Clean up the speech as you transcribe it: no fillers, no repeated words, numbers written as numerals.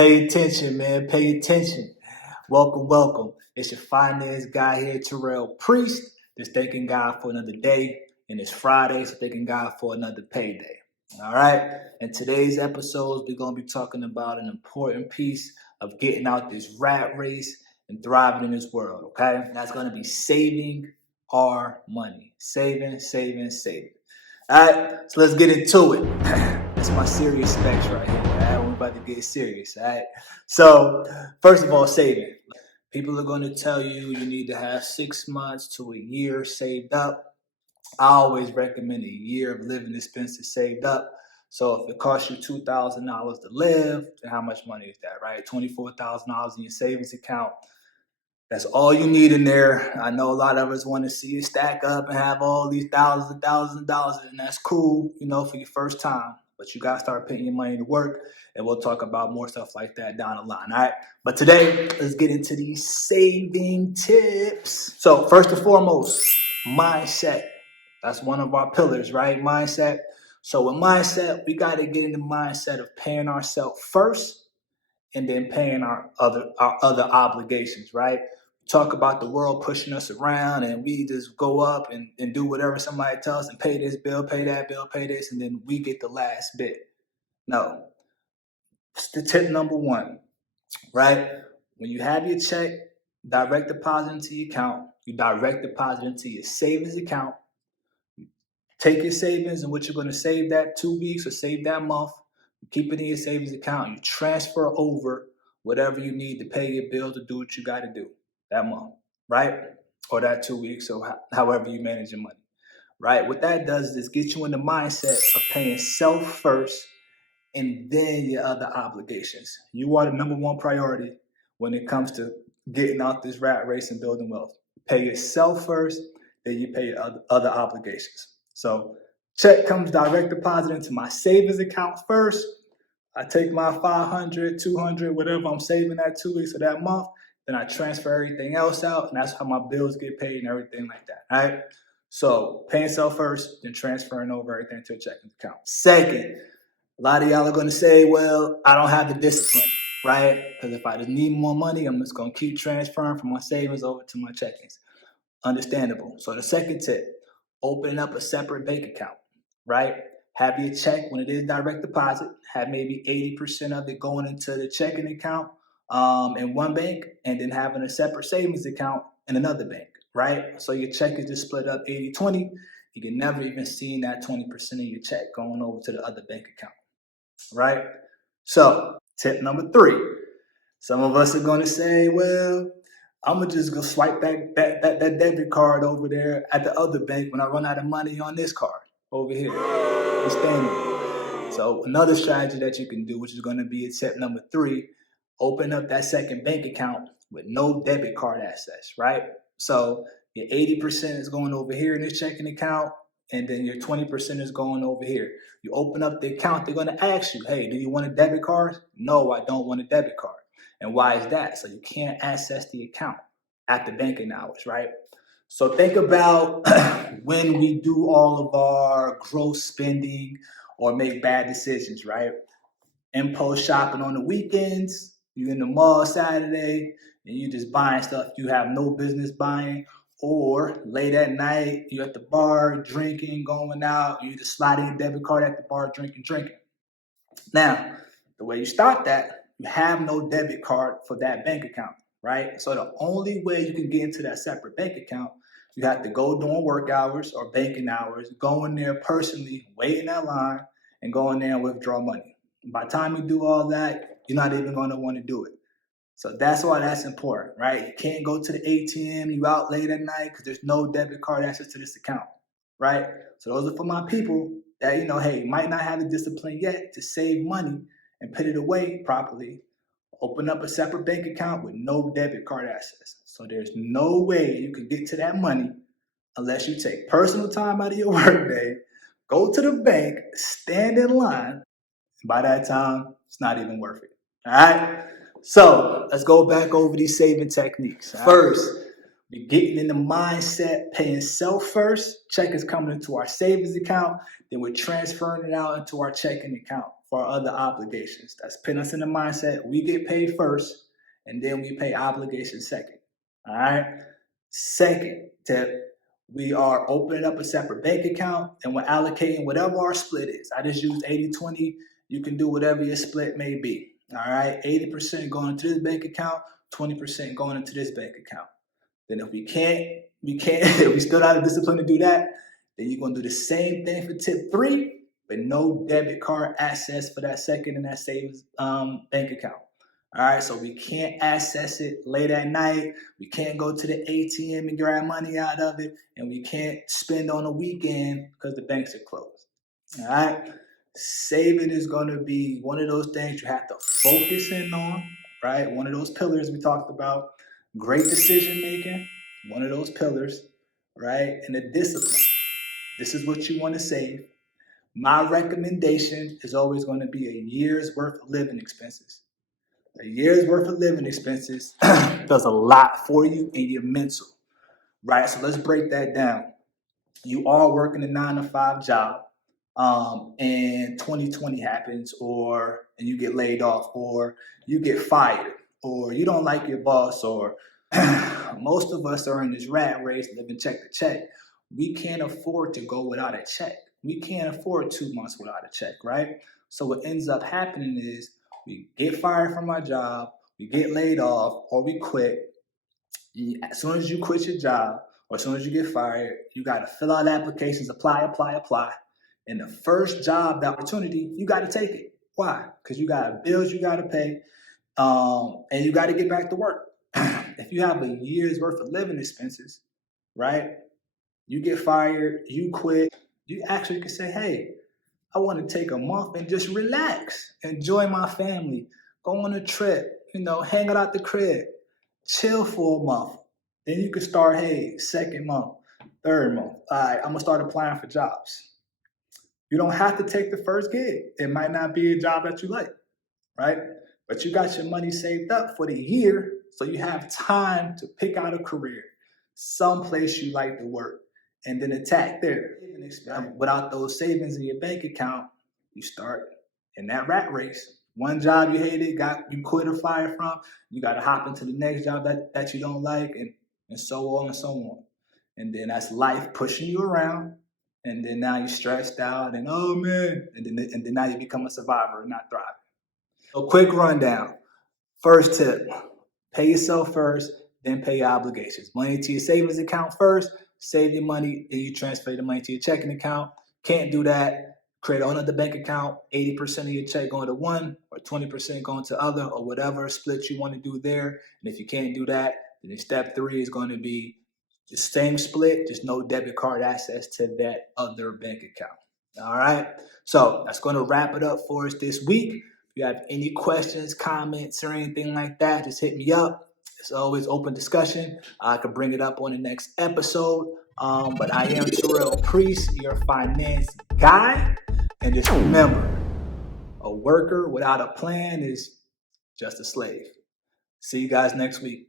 Pay attention, man. Pay attention. Welcome, welcome. It's your finance guy here, Terrell Priest. Just thanking God for another day. And it's Friday, so thanking God for another payday. All right. In today's episodes, we're going to be talking about an important piece of getting out this rat race and thriving in this world. Okay. That's going to be saving our money. Saving, saving, saving. All right. So let's get into it. That's my serious specs right here. All right. We're about to get serious. All right. So, first of all, saving. People are going to tell you need to have 6 months to a year saved up. I always recommend a year of living expenses saved up. So if it costs you $2,000 to live, then how much money is that, right? $24,000 in your savings account. That's all you need in there. I know a lot of us want to see you stack up and have all these thousands and thousands of dollars, and that's cool, for your first time. But you got to start putting your money to work, and we'll talk about more stuff like that down the line, all right? But today, let's get into these saving tips. So first and foremost, mindset. That's one of our pillars, right? Mindset. So with mindset, we got to get in the mindset of paying ourselves first and then paying our other obligations, right? Talk about the world pushing us around and we just go up and do whatever somebody tells us and pay this bill, pay that bill, pay this, and then we get the last bit. No. It's the tip number one, right? When you have your check, direct deposit into your account, you direct deposit into your savings account. Take your savings and what you're going to save that 2 weeks or save that month, keep it in your savings account. You transfer over whatever you need to pay your bills to do what you got to do that month, right? Or that 2 weeks, or however you manage your money, right? What that does is get you in the mindset of paying self first and then your other obligations. You are the number one priority when it comes to getting out this rat race and building wealth. Pay yourself first, then you pay your other obligations. So check comes direct deposit into my savings account first. I take my 500, 200, whatever I'm saving that 2 weeks or that month. Then I transfer everything else out, and that's how my bills get paid and everything like that. All right. So paying self first, then transferring over everything to a checking account. Second, a lot of y'all are going to say, well, I don't have the discipline, right? Because if I just need more money, I'm just going to keep transferring from my savings over to my checkings. Understandable. So the second tip, open up a separate bank account, right? Have your check when it is direct deposit, have maybe 80% of it going into the checking account in one bank, and then having a separate savings account in another bank, right? So your check is just split up 80-20. You can never even see that 20% of your check going over to the other bank account, right? So tip number 3, some of us are going to say, well, I'm going to just go swipe back that debit card over there at the other bank when I run out of money on this card over here. Understandable. So another strategy that you can do, which is going to be tip number 3, open up that second bank account with no debit card access, right? So your 80% is going over here in this checking account, and then your 20% is going over here. You open up the account, they're going to ask you, hey, do you want a debit card? No, I don't want a debit card. And why is that? So you can't access the account after banking hours, right? So think about when we do all of our gross spending or make bad decisions, right? Impulse shopping on the weekends, you're in the mall Saturday, and you just buying stuff you have no business buying. Or late at night, you're at the bar drinking, going out, you just slide in a debit card at the bar drinking. Now, the way you stop that, you have no debit card for that bank account, right? So the only way you can get into that separate bank account, you have to go during work hours or banking hours, go in there personally, wait in that line, and go in there and withdraw money. By the time you do all that, you're not even going to want to do it. So that's why that's important, right? You can't go to the ATM, you out late at night because there's no debit card access to this account, right? So those are for my people that, hey, might not have the discipline yet to save money and put it away properly. Open up a separate bank account with no debit card access. So there's no way you can get to that money unless you take personal time out of your workday, go to the bank, stand in line, and by that time, it's not even worth it. All right? So let's go back over these saving techniques. Right? First, we're getting in the mindset, paying self first. Check is coming into our savings account. Then we're transferring it out into our checking account for our other obligations. That's putting us in the mindset we get paid first, and then we pay obligations second. All right. Second tip, we are opening up a separate bank account and we're allocating whatever our split is. I just used 80-20. You can do whatever your split may be. All right. 80% going into this bank account, 20% going into this bank account. Then if we can't, if we still not a discipline to do that, then you're going to do the same thing for tip 3, but no debit card access for that second and that savings bank account. All right, so we can't access it late at night. We can't go to the ATM and grab money out of it, and we can't spend on the weekend because the banks are closed. All right, saving is going to be one of those things you have to focus in on, right? One of those pillars we talked about. Great decision making, one of those pillars, right? And the discipline. This is what you want to save. My recommendation is always going to be a year's worth of living expenses. A year's worth of living expenses does a lot for you and your mental, right? So let's break that down. You are working a 9-to-5 job, and 2020 happens, and you get laid off, or you get fired, or you don't like your boss, or most of us are in this rat race, living check to check. We can't afford to go without a check. We can't afford 2 months without a check, right? So what ends up happening is we get fired from our job, we get laid off, or we quit. As soon as you quit your job, or as soon as you get fired, you got to fill out applications, apply. And the first job, the opportunity, you got to take it. Why? Because you got bills you got to pay, and you got to get back to work. If you have a year's worth of living expenses, right? You get fired, you quit, you actually can say, hey, I want to take a month and just relax, enjoy my family, go on a trip, hang out at the crib, chill for a month. Then you can start, hey, second month, third month. All right, I'm going to start applying for jobs. You don't have to take the first gig. It might not be a job that you like, right? But you got your money saved up for the year, so you have time to pick out a career, someplace you like to work, and then attack there. Without those savings in your bank account, you start in that rat race. One job you hated, you quit or fired from, you got to hop into the next job that you don't like, and so on and so on. And then that's life pushing you around, and then now you're stressed out, and oh man, and then now you become a survivor and not thriving. So quick rundown. First tip, pay yourself first, then pay your obligations. Money to your savings account first, save your money, then you transfer the money to your checking account. Can't do that, create another bank account, 80% of your check going to one or 20% going to other, or whatever split you want to do there. And if you can't do that, then step 3 is going to be the same split, just no debit card access to that other bank account. All right, so that's going to wrap it up for us this week. If you have any questions, comments, or anything like that, just hit me up. It's always open discussion. I could bring it up on the next episode. But I am Terrell Priest, your finance guy. And just remember, a worker without a plan is just a slave. See you guys next week.